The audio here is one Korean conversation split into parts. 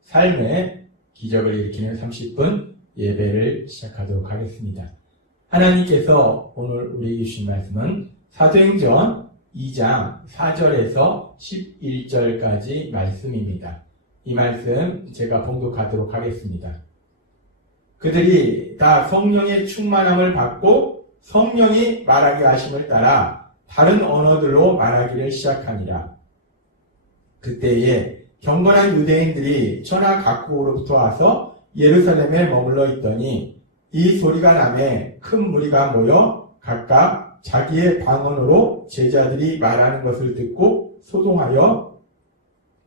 삶의 기적을 일으키는 30분 예배를 시작하도록 하겠습니다. 하나님께서 오늘 우리에게 주신 말씀은 사도행전 2장 4절에서 11절까지 말씀입니다. 이 말씀 제가 봉독하도록 하겠습니다. 그들이 다 성령의 충만함을 받고 성령이 말하게 하심을 따라 다른 언어들로 말하기를 시작하니라. 그때에 경건한 유대인들이 천하 각국으로부터 와서 예루살렘에 머물러 있더니 이 소리가 나매 큰 무리가 모여 각각 자기의 방언으로 제자들이 말하는 것을 듣고 소동하여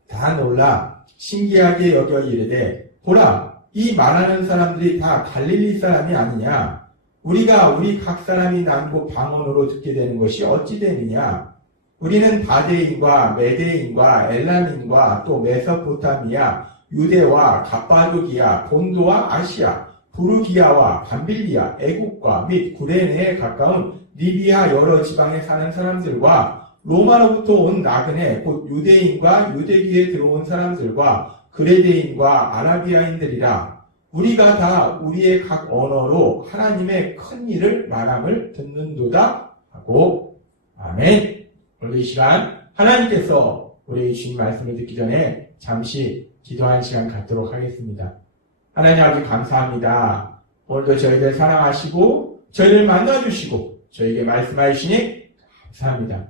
다 놀라 신기하게 여겨 이르되 보라, 이 말하는 사람들이 다 갈릴리 사람이 아니냐? 우리가 우리 각 사람이 남고 방언으로 듣게 되는 것이 어찌 되느냐? 우리는 바데인과 메데인과 엘람인과 또 메소포타미아, 유대와 갑바도기아, 본도와 아시아, 부르기아와 밤빌리아, 애국과 및 구레네에 가까운 리비아 여러 지방에 사는 사람들과 로마로부터 온 나그네 곧 유대인과 유대기에 들어온 사람들과 그레데인과 아라비아인들이라. 우리가 다 우리의 각 언어로 하나님의 큰 일을 말함을 듣는도다 하고. 아멘. 오늘 이 시간 하나님께서 우리에게 주신 말씀을 듣기 전에 잠시 기도하는 시간 갖도록 하겠습니다. 하나님 아버지 감사합니다. 오늘도 저희들 사랑하시고 저희를 만나주시고 저에게 말씀해 주시니 감사합니다.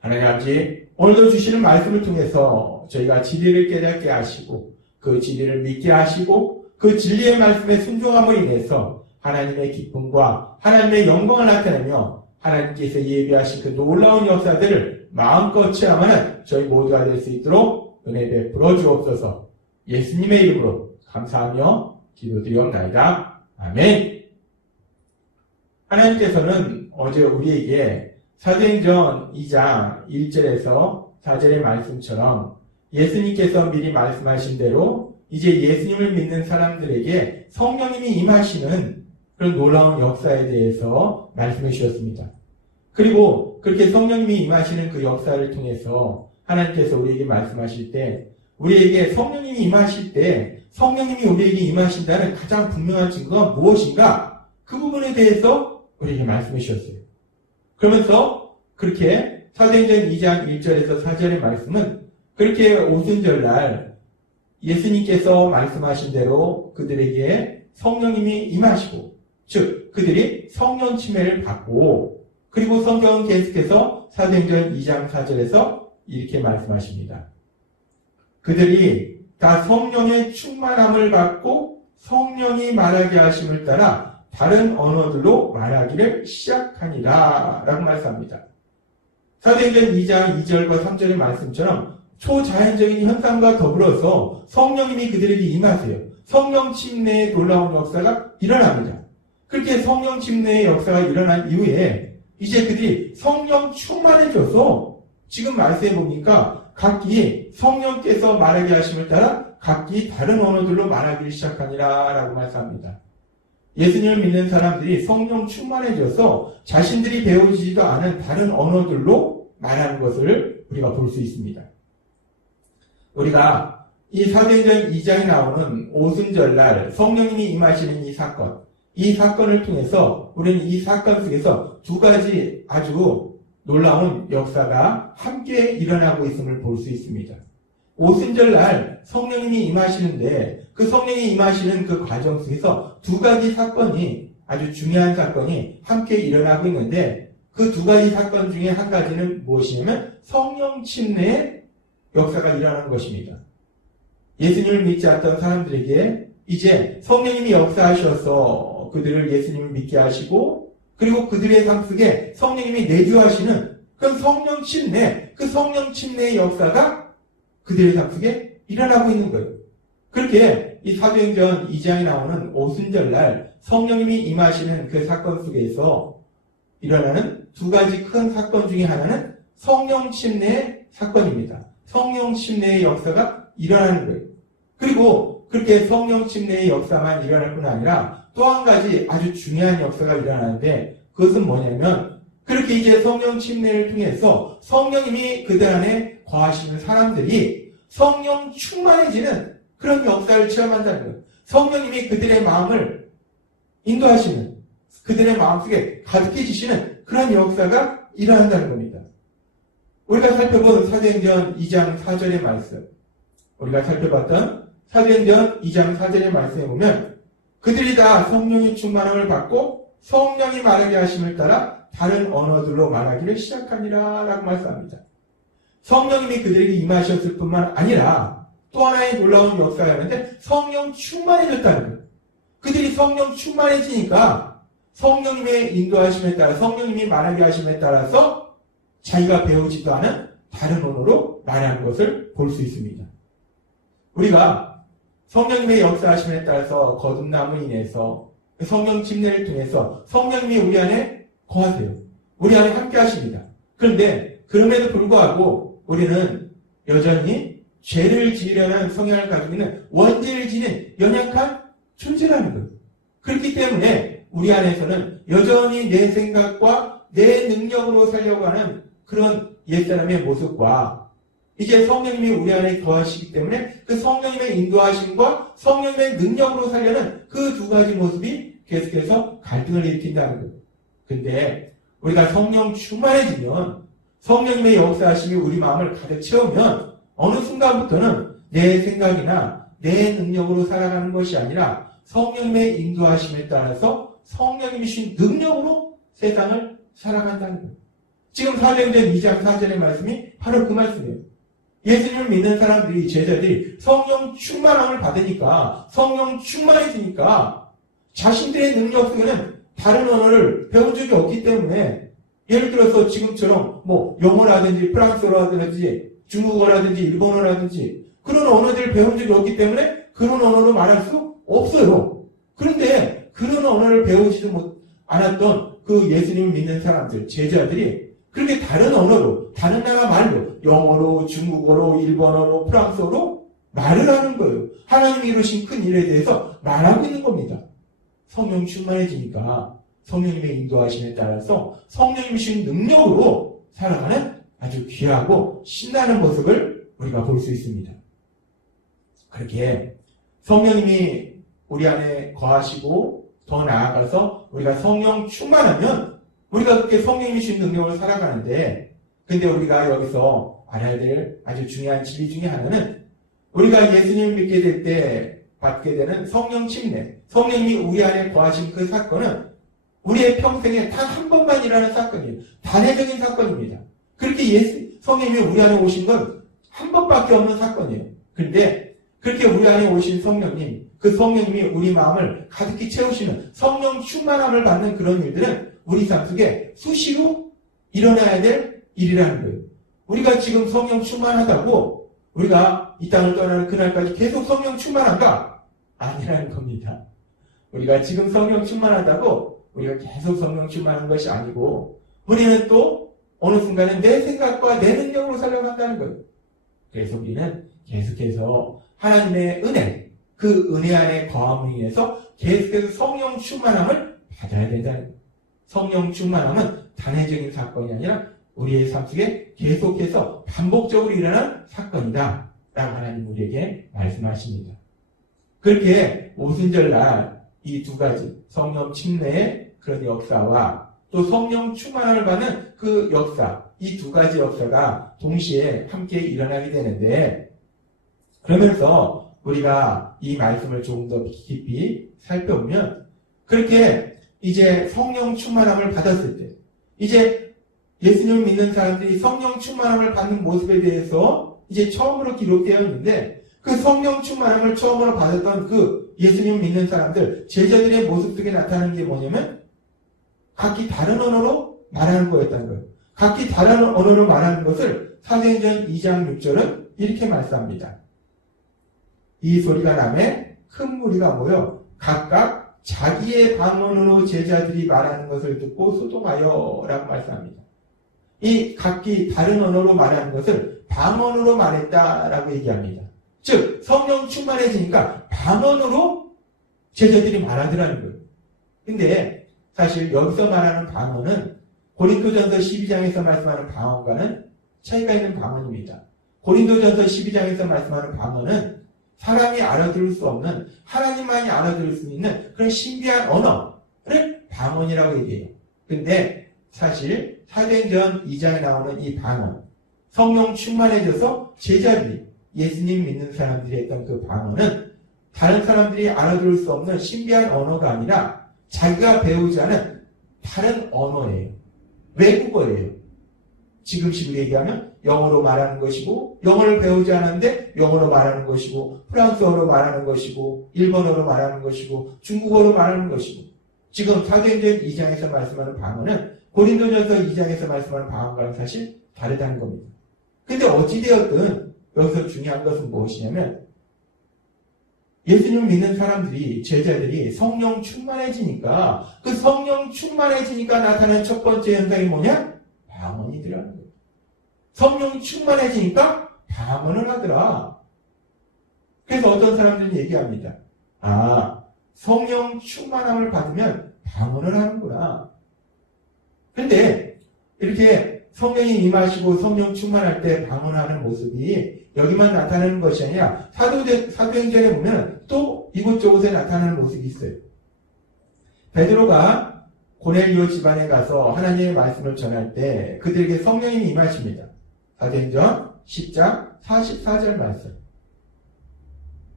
하나님 아버지 오늘도 주시는 말씀을 통해서 저희가 진리를 깨닫게 하시고 그 진리를 믿게 하시고 그 진리의 말씀에 순종함으로 인해서 하나님의 기쁨과 하나님의 영광을 나타내며 하나님께서 예비하신 그 놀라운 역사들을 마음껏 체험하는 저희 모두가 될 수 있도록 은혜 베풀어 주옵소서. 예수님의 이름으로 감사하며 기도드리옵나이다. 아멘. 하나님께서는 어제 우리에게 사도행전 2장 1절에서 4절의 말씀처럼 예수님께서 미리 말씀하신 대로 이제 예수님을 믿는 사람들에게 성령님이 임하시는 그런 놀라운 역사에 대해서 말씀해 주셨습니다. 그리고 그렇게 성령님이 임하시는 그 역사를 통해서 하나님께서 우리에게 말씀하실 때 우리에게 성령님이 임하실 때 성령님이 우리에게 임하신다는 가장 분명한 증거가 무엇인가? 그 부분에 대해서 우리에게 말씀해 주셨어요. 그러면서 그렇게 사도행전 2장 1절에서 4절의 말씀은 그렇게 오순절날 예수님께서 말씀하신 대로 그들에게 성령님이 임하시고 즉 그들이 성령 침례를 받고 그리고 성경은 계속해서 사도행전 2장 4절에서 이렇게 말씀하십니다. 그들이 다 성령의 충만함을 받고 성령이 말하게 하심을 따라 다른 언어들로 말하기를 시작하니라 라고 말씀합니다. 사도행전 2장 2절과 3절의 말씀처럼 초자연적인 현상과 더불어서 성령님이 그들에게 임하세요. 성령 침례의 놀라운 역사가 일어납니다. 그렇게 성령 침례의 역사가 일어난 이후에 이제 그들이 성령 충만해져서 지금 말씀해 보니까 각기 성령께서 말하게 하심을 따라 각기 다른 언어들로 말하기를 시작하니라 라고 말씀합니다. 예수님을 믿는 사람들이 성령 충만해져서 자신들이 배우지도 않은 다른 언어들로 말하는 것을 우리가 볼 수 있습니다. 우리가 이 사도행전 2장에 나오는 오순절날 성령님이 임하시는 이 사건을 통해서 우리는 이 사건 속에서 두 가지 아주 놀라운 역사가 함께 일어나고 있음을 볼 수 있습니다. 오순절날 성령님이 임하시는데 그 성령이 임하시는 그 과정 속에서 두 가지 사건이 아주 중요한 사건이 함께 일어나고 있는데 그 두 가지 사건 중에 한 가지는 무엇이냐면 성령 침례의 역사가 일어나는 것입니다. 예수님을 믿지 않던 사람들에게 이제 성령님이 역사하셔서 그들을 예수님을 믿게 하시고 그리고 그들의 삶 속에 성령님이 내주하시는 그 성령 침례, 그 성령 침례의 역사가 그들의 삶 속에 일어나고 있는 거예요. 그렇게 이 사도행전 2장에 나오는 오순절날 성령님이 임하시는 그 사건 속에서 일어나는 두 가지 큰 사건 중에 하나는 성령 침례의 사건입니다. 성령 침례의 역사가 일어나는 거예요. 그리고 그렇게 성령 침례의 역사만 일어날 뿐 아니라 또 한 가지 아주 중요한 역사가 일어나는데 그것은 뭐냐면 그렇게 이제 성령 침례를 통해서 성령님이 그들 안에 거하시는 사람들이 성령 충만해지는 그런 역사를 체험한다는 거예요. 성령님이 그들의 마음을 인도하시는 그들의 마음속에 가득해지시는 그런 역사가 일어난다는 겁니다. 우리가 살펴본 사도행전 2장 4절의 말씀, 우리가 살펴봤던 사도행전 2장 4절의 말씀에 보면 그들이 다 성령의 충만함을 받고 성령이 말하게 하심을 따라 다른 언어들로 말하기를 시작하니라 라고 말씀합니다. 성령님이 그들에게 임하셨을 뿐만 아니라 또 하나의 놀라운 역사였는데 성령 충만해졌다는 거예요. 그들이 성령 충만해지니까 성령님의 인도하심에 따라 성령님이 말하게 하심에 따라서 자기가 배우지도 않은 다른 언어로 말하는 것을 볼 수 있습니다. 우리가 성령님의 역사하심에 따라서 거듭남을 인해서 성령 침례를 통해서 성령님이 우리 안에 거하세요. 우리 안에 함께 하십니다. 그런데 그럼에도 불구하고 우리는 여전히 죄를 지으려는 성향을 가지고 있는 원죄를 지닌 연약한 존재라는 거예요. 그렇기 때문에 우리 안에서는 여전히 내 생각과 내 능력으로 살려고 하는 그런 옛사람의 모습과 이제 성령님이 우리 안에 거하시기 때문에 그 성령님의 인도하심과 성령님의 능력으로 살려는 그 두 가지 모습이 계속해서 갈등을 일으킨다는 거예요. 근데 우리가 성령 충만해지면 성령님의 역사하심이 우리 마음을 가득 채우면 어느 순간부터는 내 생각이나 내 능력으로 살아가는 것이 아니라 성령님의 인도하심에 따라서 성령님이 주신 능력으로 세상을 살아간다는 거예요. 지금 사도행전 2장 4절의 말씀이 바로 그 말씀이에요. 예수님을 믿는 사람들이, 제자들이 성령 충만함을 받으니까, 성령 충만해지니까 자신들의 능력 속에는 다른 언어를 배운 적이 없기 때문에 예를 들어서 지금처럼 영어라든지 프랑스어라든지 중국어라든지 일본어라든지 그런 언어들을 배운 적이 없기 때문에 그런 언어로 말할 수 없어요. 그런데 그런 언어를 배우지도 않았던 그 예수님을 믿는 사람들, 제자들이 그렇게 다른 언어로, 다른 나라 말로, 영어로, 중국어로, 일본어로, 프랑스어로 말을 하는 거예요. 하나님이 이루신 큰 일에 대해서 말하고 있는 겁니다. 성령 충만해지니까 성령님의 인도하심에 따라서 성령님이 주신 능력으로 살아가는 아주 귀하고 신나는 모습을 우리가 볼 수 있습니다. 그렇게 성령님이 우리 안에 거하시고 더 나아가서 우리가 성령 충만하면 우리가 그렇게 성령님이 주신 능력으로 살아가는데, 근데 우리가 여기서 알아야 될 아주 중요한 진리 중에 하나는 우리가 예수님을 믿게 될 때 받게 되는 성령 침례, 성령님이 우리 안에 거하신 그 사건은 우리의 평생에 단 한 번만 일어나는 사건이에요. 단회적인 사건입니다. 그렇게 성령님이 우리 안에 오신 건 한 번밖에 없는 사건이에요. 그런데 그렇게 우리 안에 오신 성령님, 그 성령님이 우리 마음을 가득히 채우시는 성령 충만함을 받는 그런 일들은 우리 삶 속에 수시로 일어나야 될 일이라는 거예요. 우리가 지금 성령 충만하다고 우리가 이 땅을 떠나는 그날까지 계속 성령 충만한가? 아니라는 겁니다. 우리가 지금 성령 충만하다고 우리가 계속 성령 충만한 것이 아니고 우리는 또 어느 순간에 내 생각과 내 능력으로 살려간다는 거예요. 그래서 우리는 계속해서 하나님의 은혜, 그 은혜 안에 거함을 인해서 계속해서 성령 충만함을 받아야 된다는 거예요. 성령 충만함은 단회적인 사건이 아니라 우리의 삶 속에 계속해서 반복적으로 일어난 사건이다 라고 하나님 우리에게 말씀하십니다. 그렇게 오순절날 이 두 가지 성령 침례의 그런 역사와 또 성령 충만함을 받는 그 역사, 이 두 가지 역사가 동시에 함께 일어나게 되는데, 그러면서 우리가 이 말씀을 조금 더 깊이 살펴보면 그렇게 이제 성령 충만함을 받았을 때, 이제 예수님을 믿는 사람들이 성령 충만함을 받는 모습에 대해서 이제 처음으로 기록되어 있는데, 그 성령 충만함을 처음으로 받았던 그 예수님을 믿는 사람들, 제자들의 모습 속에 나타나는 게 뭐냐면 각기 다른 언어로 말하는 거였다는 거예요. 각기 다른 언어로 말하는 것을 사도행전 2장 6절은 이렇게 말씀합니다. 이 소리가 나매 큰 무리가 모여 각각 자기의 방언으로 제자들이 말하는 것을 듣고 소동하여 라고 말씀합니다. 이 각기 다른 언어로 말하는 것을 방언으로 말했다라고 얘기합니다. 즉 성령 충만해지니까 방언으로 제자들이 말하더라는 거예요. 근데 사실 여기서 말하는 방언은 고린도전서 12장에서 말씀하는 방언과는 차이가 있는 방언입니다. 고린도전서 12장에서 말씀하는 방언은 사람이 알아들을 수 없는, 하나님만이 알아들을 수 있는 그런 신비한 언어를 방언이라고 얘기해요. 근데 사실 사도행전 2장에 나오는 이 방언, 성령 충만해져서 제자들이, 예수님 믿는 사람들이 했던 그 방언은 다른 사람들이 알아들을 수 없는 신비한 언어가 아니라 자기가 배우지 않은 다른 언어예요. 외국어예요. 지금식으로 얘기하면 영어로 말하는 것이고, 영어를 배우지 않았는데 영어로 말하는 것이고, 프랑스어로 말하는 것이고, 일본어로 말하는 것이고, 중국어로 말하는 것이고, 지금 사도행전 2장에서 말씀하는 방언은 고린도전서 2장에서 말씀하는 방언과는 사실 다르다는 겁니다. 근데 어찌되었든 여기서 중요한 것은 무엇이냐면, 예수님 믿는 사람들이, 제자들이 성령 충만해지니까, 그 성령 충만해지니까 나타나는 첫 번째 현상이 뭐냐? 방언이 들어가는 거예요. 성령 충만해지니까 방언을 하더라. 그래서 어떤 사람들은 얘기합니다. 아, 성령 충만함을 받으면 방언을 하는구나. 근데 이렇게 성령이 임하시고 성령 충만할 때 방언하는 모습이 여기만 나타나는 것이 아니라 사도행전에 보면 또 이곳저곳에 나타나는 모습이 있어요. 베드로가 고넬료 집안에 가서 하나님의 말씀을 전할 때 그들에게 성령이 임하십니다. 사도행전 10장 44절 말씀.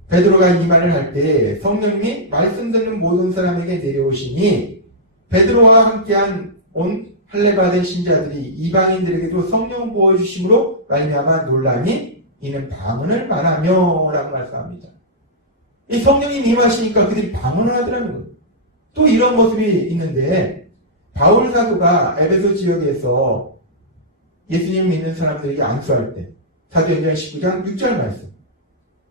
베드로가 이 말을 할 때 성령님이 말씀 듣는 모든 사람에게 내려오시니 베드로와 함께한 온 할례받은 신자들이 이방인들에게도 성령 부어주심으로 말미암아 놀라니 이는 방언을 말하며 라고 말씀합니다. 이 성령이 임하시니까 그들이 방언을 하더라는 거예요. 또 이런 모습이 있는데 바울 사도가 에베소 지역에서 예수님 믿는 사람들에게 안수할 때 사도행전 19장 6절 말씀,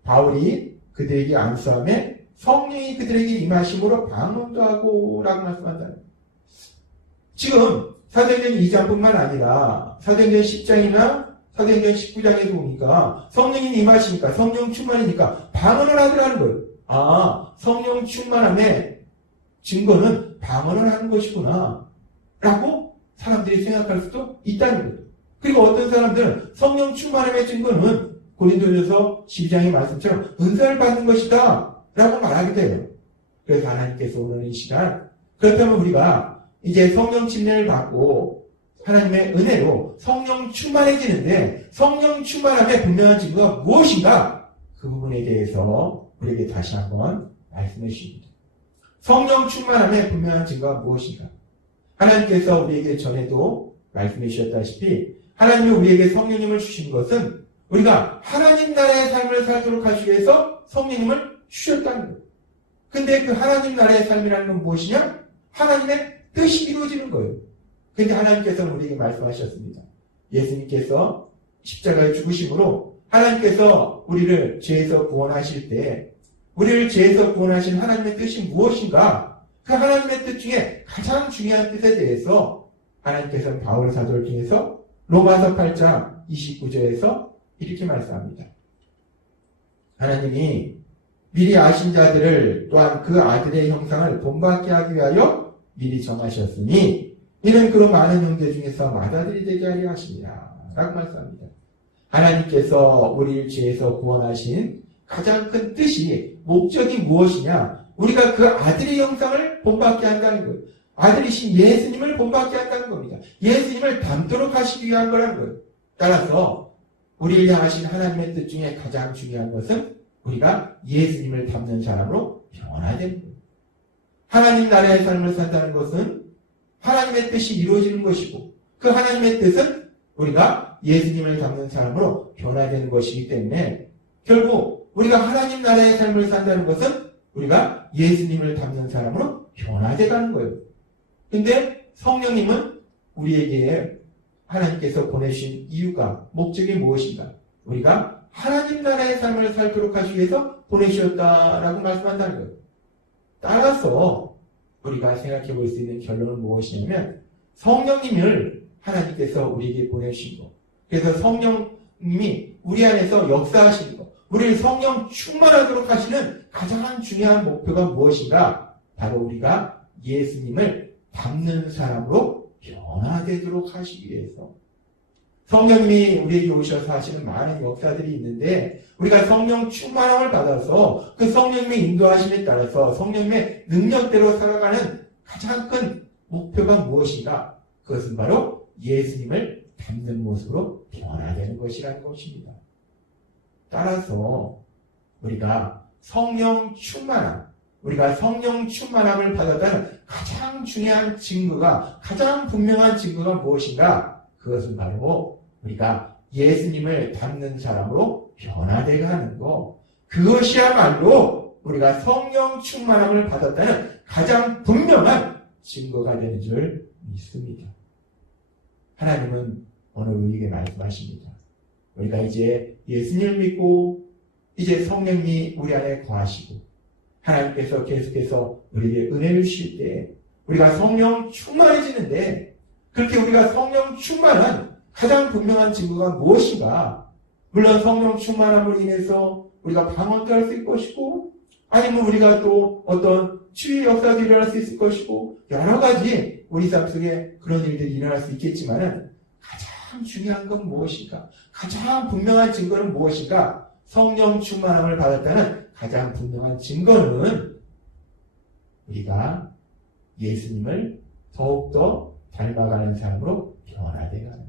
바울이 그들에게 안수함에 성령이 그들에게 임하심으로 방언도 하고 라고 말씀한다는 거예요. 지금 사도행전 2장뿐만 아니라 사도행전 10장이나 사도행전 19장에도 보니까 성령이 임하시니까, 성령 충만이니까 방언을 하더라는 거예요. 아, 성령 충만함의 증거는 방언을 하는 것이구나 라고 사람들이 생각할 수도 있다는 거예요. 그리고 어떤 사람들은 성령 충만함의 증거는 고린도전서 12장의 말씀처럼 은사를 받는 것이다 라고 말하게 돼요. 그래서 하나님께서 오늘 이 시간, 그렇다면 우리가 이제 성령 침례를 받고 하나님의 은혜로 성령 충만해지는데 성령 충만함의 분명한 증거가 무엇인가? 그 부분에 대해서 우리에게 다시 한번 말씀해 주십니다. 성령 충만함의 분명한 증거가 무엇인가? 하나님께서 우리에게 전에도 말씀해 주셨다시피 하나님이 우리에게 성령님을 주신 것은 우리가 하나님 나라의 삶을 살도록 하시기 위해서 성령님을 주셨다는 거예요. 근데 그 하나님 나라의 삶이라는 건 무엇이냐? 하나님의 뜻이 이루어지는 거예요. 근데 하나님께서는 우리에게 말씀하셨습니다. 예수님께서 십자가의 죽으심으로 하나님께서 우리를 죄에서 구원하실 때 우리를 죄에서 구원하신 하나님의 뜻이 무엇인가? 그 하나님의 뜻 중에 가장 중요한 뜻에 대해서 하나님께서는 바울 사도를 통해서 로마서 8장 29절에서 이렇게 말씀합니다. 하나님이 미리 아신 자들을 또한 그 아들의 형상을 본받게 하기 위하여 미리 정하셨으니 이는 그로 많은 형제 중에서 맏아들이 되게 하려 하시니라 라고 말씀합니다. 하나님께서 우리를 죄에서 구원하신 가장 큰 뜻이, 목적이 무엇이냐? 우리가 그 아들의 형상을 본받게 한다는 거예요. 아들이신 예수님을 본받게 한다는 겁니다. 예수님을 닮도록 하시기 위한 거라는 거예요. 따라서 우리를 향하신 하나님의 뜻 중에 가장 중요한 것은 우리가 예수님을 닮는 사람으로 변화되는 거예요. 하나님 나라의 삶을 산다는 것은 하나님의 뜻이 이루어지는 것이고 그 하나님의 뜻은 우리가 예수님을 닮는 사람으로 변화되는 것이기 때문에 결국 우리가 하나님 나라의 삶을 산다는 것은 우리가 예수님을 닮는 사람으로 변화되어 가는 거예요. 근데 성령님은 우리에게 하나님께서 보내신 이유가, 목적이 무엇인가? 우리가 하나님 나라의 삶을 살도록 하시기 위해서 보내주셨다라고 말씀한다는 거예요. 따라서 우리가 생각해 볼 수 있는 결론은 무엇이냐면 성령님을 하나님께서 우리에게 보내주신 거. 그래서 성령님이 우리 안에서 역사하시는 거. 우리를 성령 충만하도록 하시는 가장 중요한 목표가 무엇인가? 바로 우리가 예수님을 닮는 사람으로 변화되도록 하시기 위해서. 성령님이 우리에게 오셔서 하시는 많은 역사들이 있는데 우리가 성령 충만함을 받아서 그 성령님의 인도하심에 따라서 성령님의 능력대로 살아가는 가장 큰 목표가 무엇인가? 그것은 바로 예수님을 닮는 모습으로 변화되는 것이라는 것입니다. 따라서 우리가 성령 충만함을 받았다는 가장 중요한 증거가, 가장 분명한 증거가 무엇인가? 그것은 바로 우리가 예수님을 닮는 사람으로 변화되게 하는 것. 그것이야말로 우리가 성령 충만함을 받았다는 가장 분명한 증거가 되는 줄 믿습니다. 하나님은 오늘 우리에게 말씀하십니다. 우리가 이제 예수님을 믿고 이제 성령님이 우리 안에 거하시고 하나님께서 계속해서 우리에게 은혜를 주실 때 우리가 성령 충만해지는데 그렇게 우리가 성령 충만한 가장 분명한 증거가 무엇인가? 물론 성령 충만함으로 인해서 우리가 방언도 할 수 있을 것이고 아니면 우리가 또 어떤 치유의 역사들이 일어날 수 있을 것이고 여러 가지 우리 삶 속에 그런 일들이 일어날 수 있겠지만은 가장 중요한 건 무엇인가? 가장 분명한 증거는 무엇인가? 성령 충만함을 받았다는 가장 분명한 증거는 우리가 예수님을 더욱더 닮아가는 사람으로 변화되어 가는 것.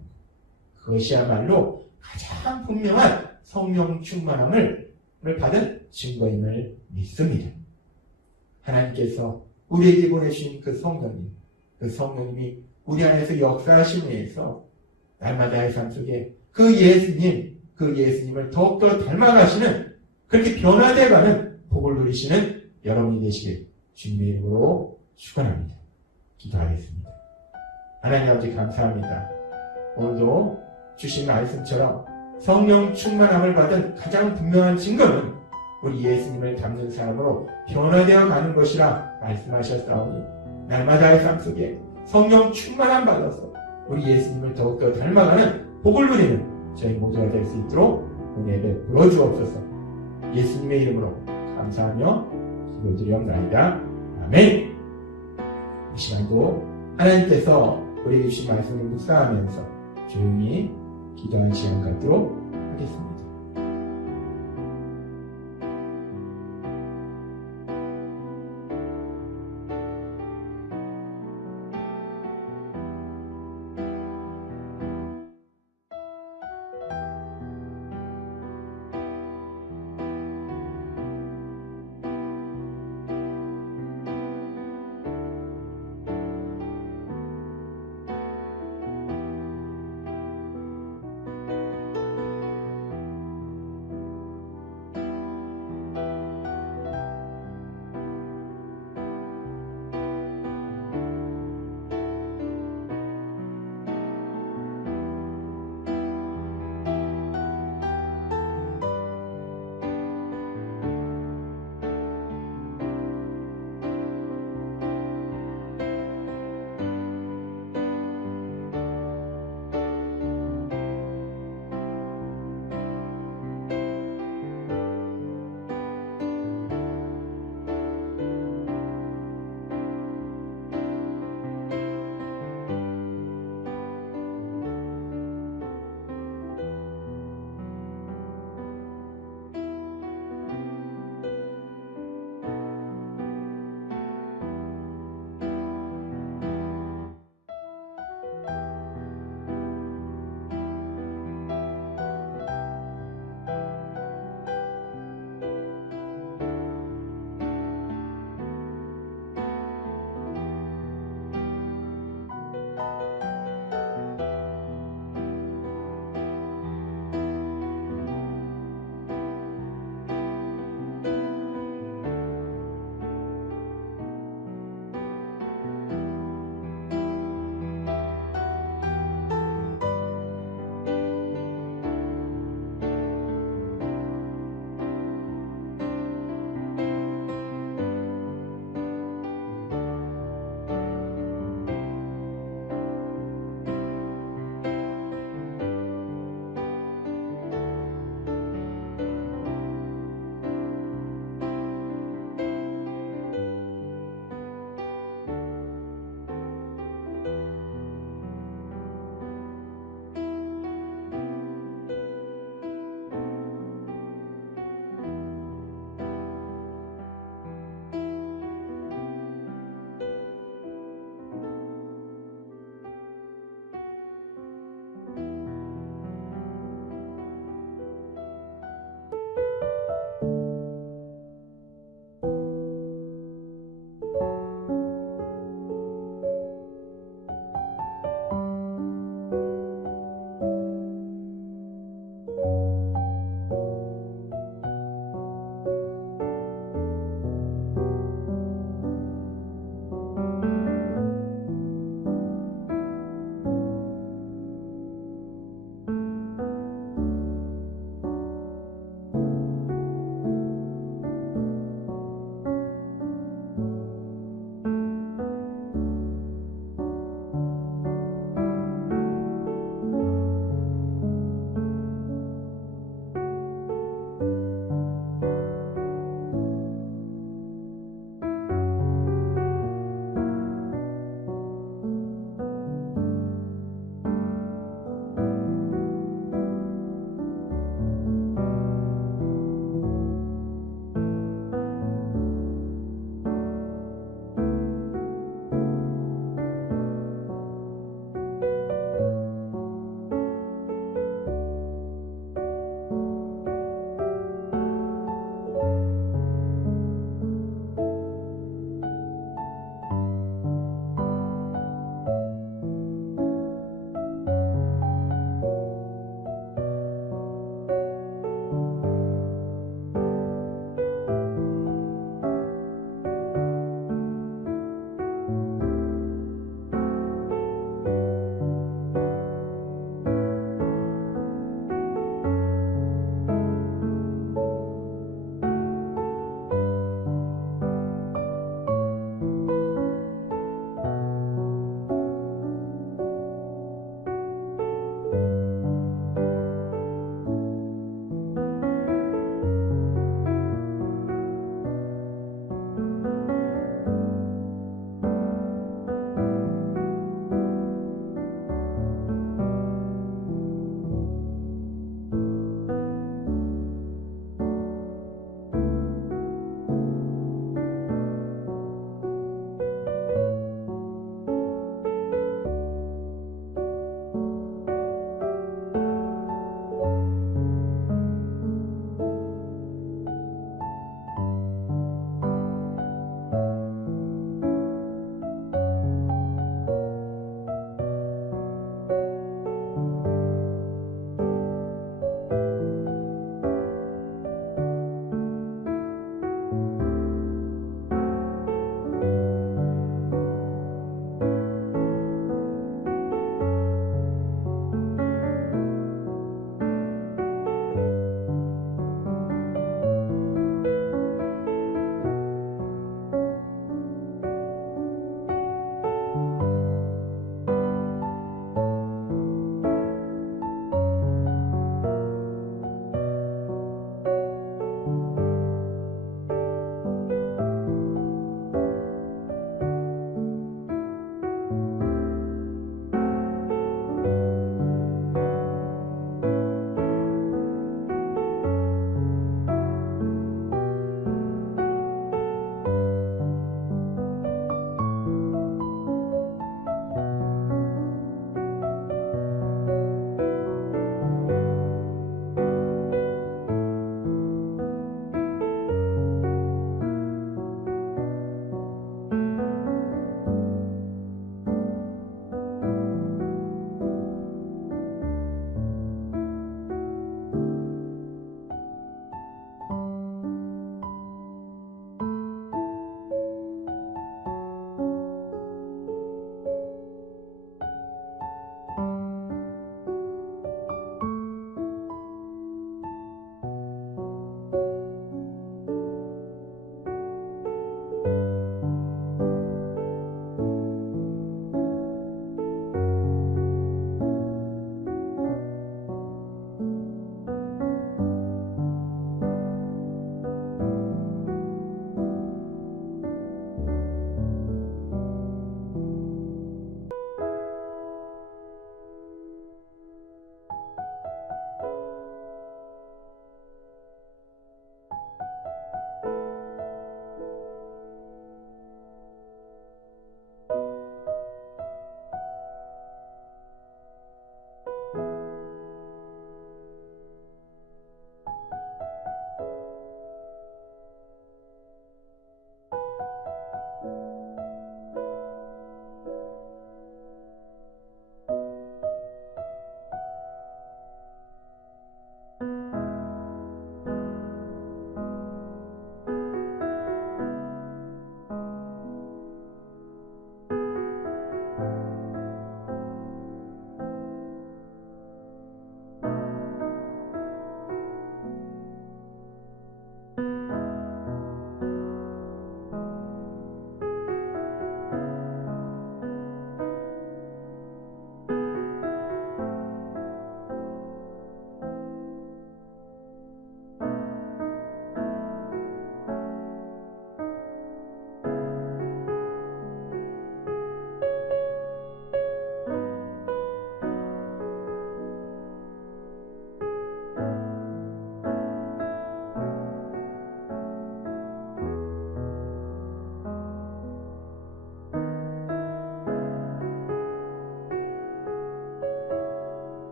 그것이야말로 가장 분명한 성령 충만함을 받은 증거임을 믿습니다. 하나님께서 우리에게 보내신 그 성령님이 우리 안에서 역사하심에 의해서 날마다의 삶 속에 그 예수님을 더욱더 닮아가시는 그렇게 변화되어가는 복을 누리시는 여러분이 되시길 주님의 이름으로 축원합니다. 기도하겠습니다. 하나님 아버지 감사합니다. 오늘도 주신 말씀처럼 성령 충만함을 받은 가장 분명한 증거는 우리 예수님을 닮는 사람으로 변화되어 가는 것이라 말씀하셨사오니 날마다의 삶 속에 성령 충만함 받아서 우리 예수님을 더욱더 닮아가는 복을 누리는 저희 모두가 될 수 있도록 은혜 베풀어 주옵소서. 예수님의 이름으로 감사하며 기도드리옵나이다. 아멘. 이 시간도 하나님께서 우리에게 주신 말씀을 묵상하면서 조용히 기도하는 시간 갖도록 하겠습니다.